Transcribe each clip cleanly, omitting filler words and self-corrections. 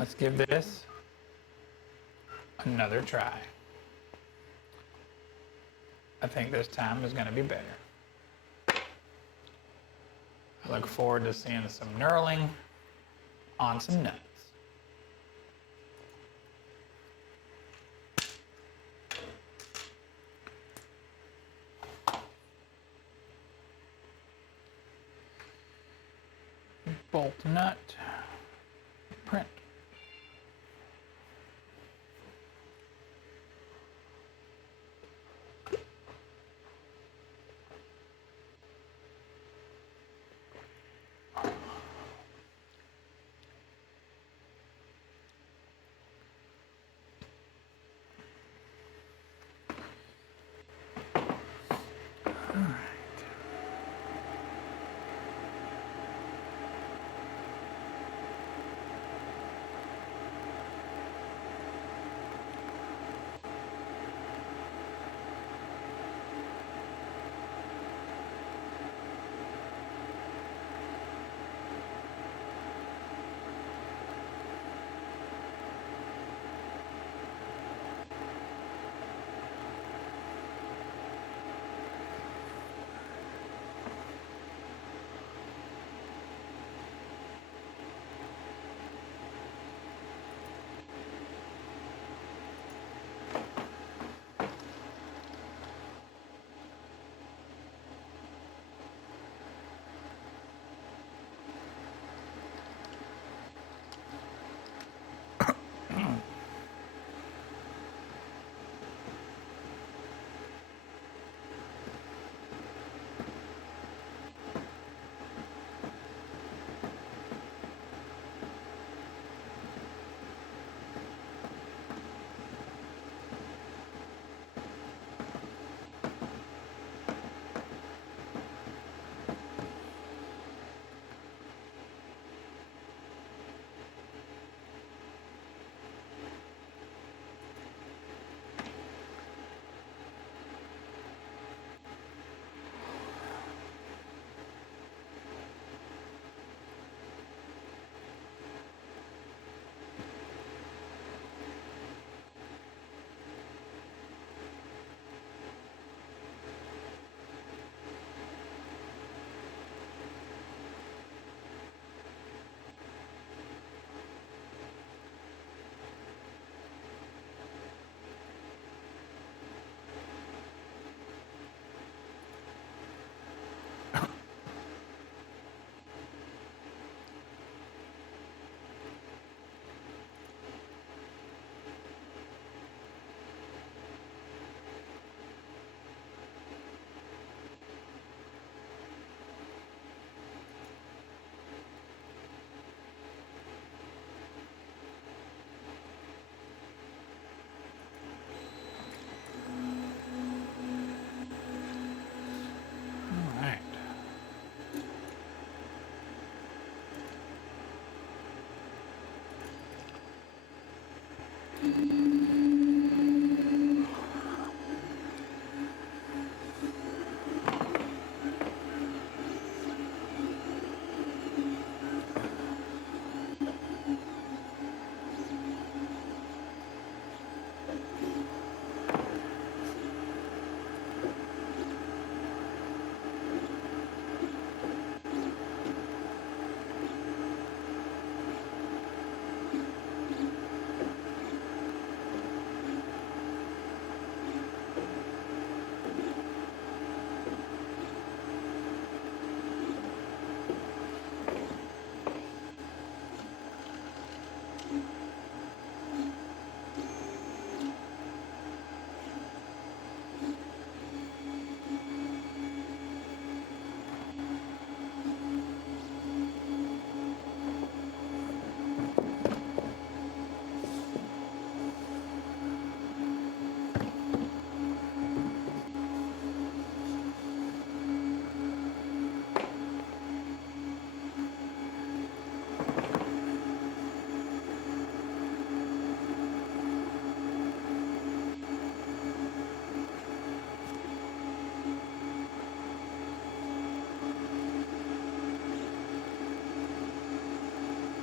Let's give this another try. I think this time is going to be better. I look forward to seeing some knurling on some nuts. Bolt nut, print.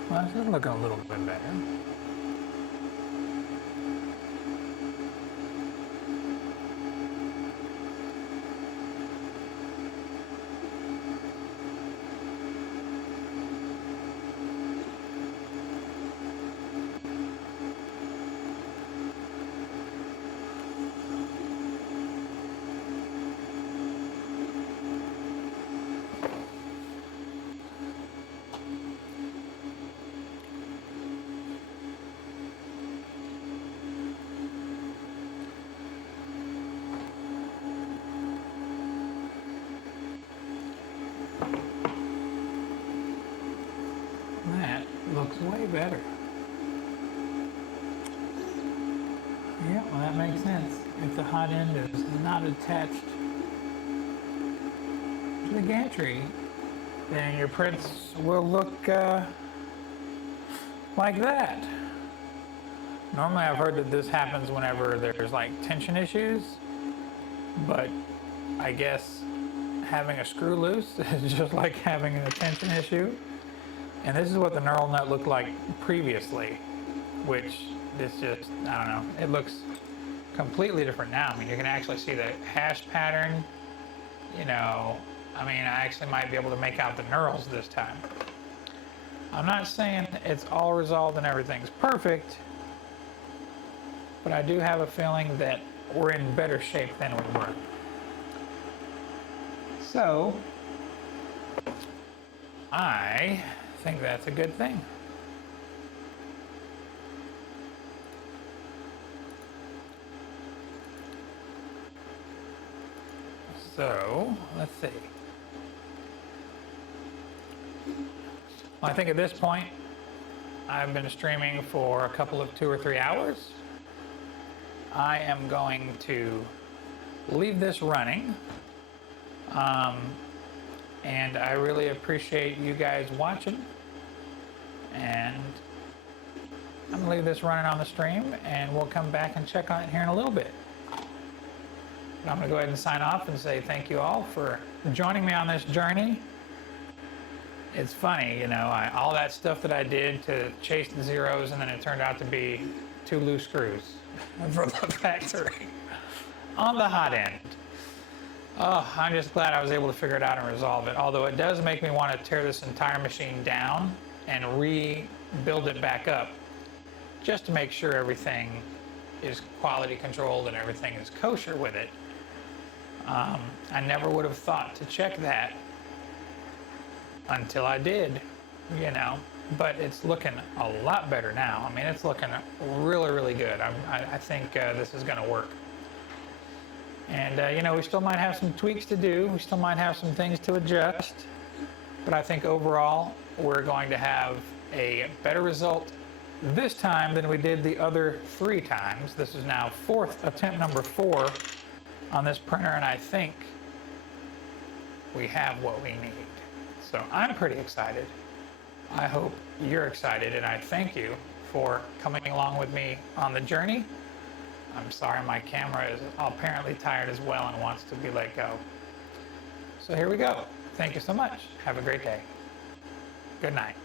Well, this is looking a little bit better. better. Yeah, well, that makes sense. If the hot end is not attached to the gantry, then your prints will look like that. Normally I've heard that this happens whenever there's like tension issues, but I guess having a screw loose is just like having a tension issue. And this is what the knurl nut looked like previously, which is just, I don't know, it looks completely different now. I mean, you can actually see the hash pattern, you know, I mean, I actually might be able to make out the knurls this time. I'm not saying it's all resolved and everything's perfect, but I do have a feeling that we're in better shape than we were. So, I think that's a good thing. So, let's see. Well, I think at this point, I've been streaming for a couple of 2 or 3 hours. I am going to leave this running. And I really appreciate you guys watching. And I'm gonna leave this running on the stream, and we'll come back and check on it here in a little bit. But I'm gonna go ahead and sign off and say thank you all for joining me on this journey. It's funny, you know, all that stuff that I did to chase the zeros, and then it turned out to be 2 loose screws from the factory on the hot end. Oh, I'm just glad I was able to figure it out and resolve it. Although it does make me want to tear this entire machine down and rebuild it back up, just to make sure everything is quality controlled and everything is kosher with it. I never would have thought to check that until I did, you know, but it's looking a lot better now. I mean, it's looking really, really good. I think this is going to work. And, you know, we still might have some tweaks to do. We still might have some things to adjust. But I think overall, we're going to have a better result this time than we did the other 3 times. This is now attempt number 4 on this printer, and I think we have what we need. So I'm pretty excited. I hope you're excited, and I thank you for coming along with me on the journey. I'm sorry my camera is apparently tired as well and wants to be let go. So here we go. Thank you so much. Have a great day. Good night.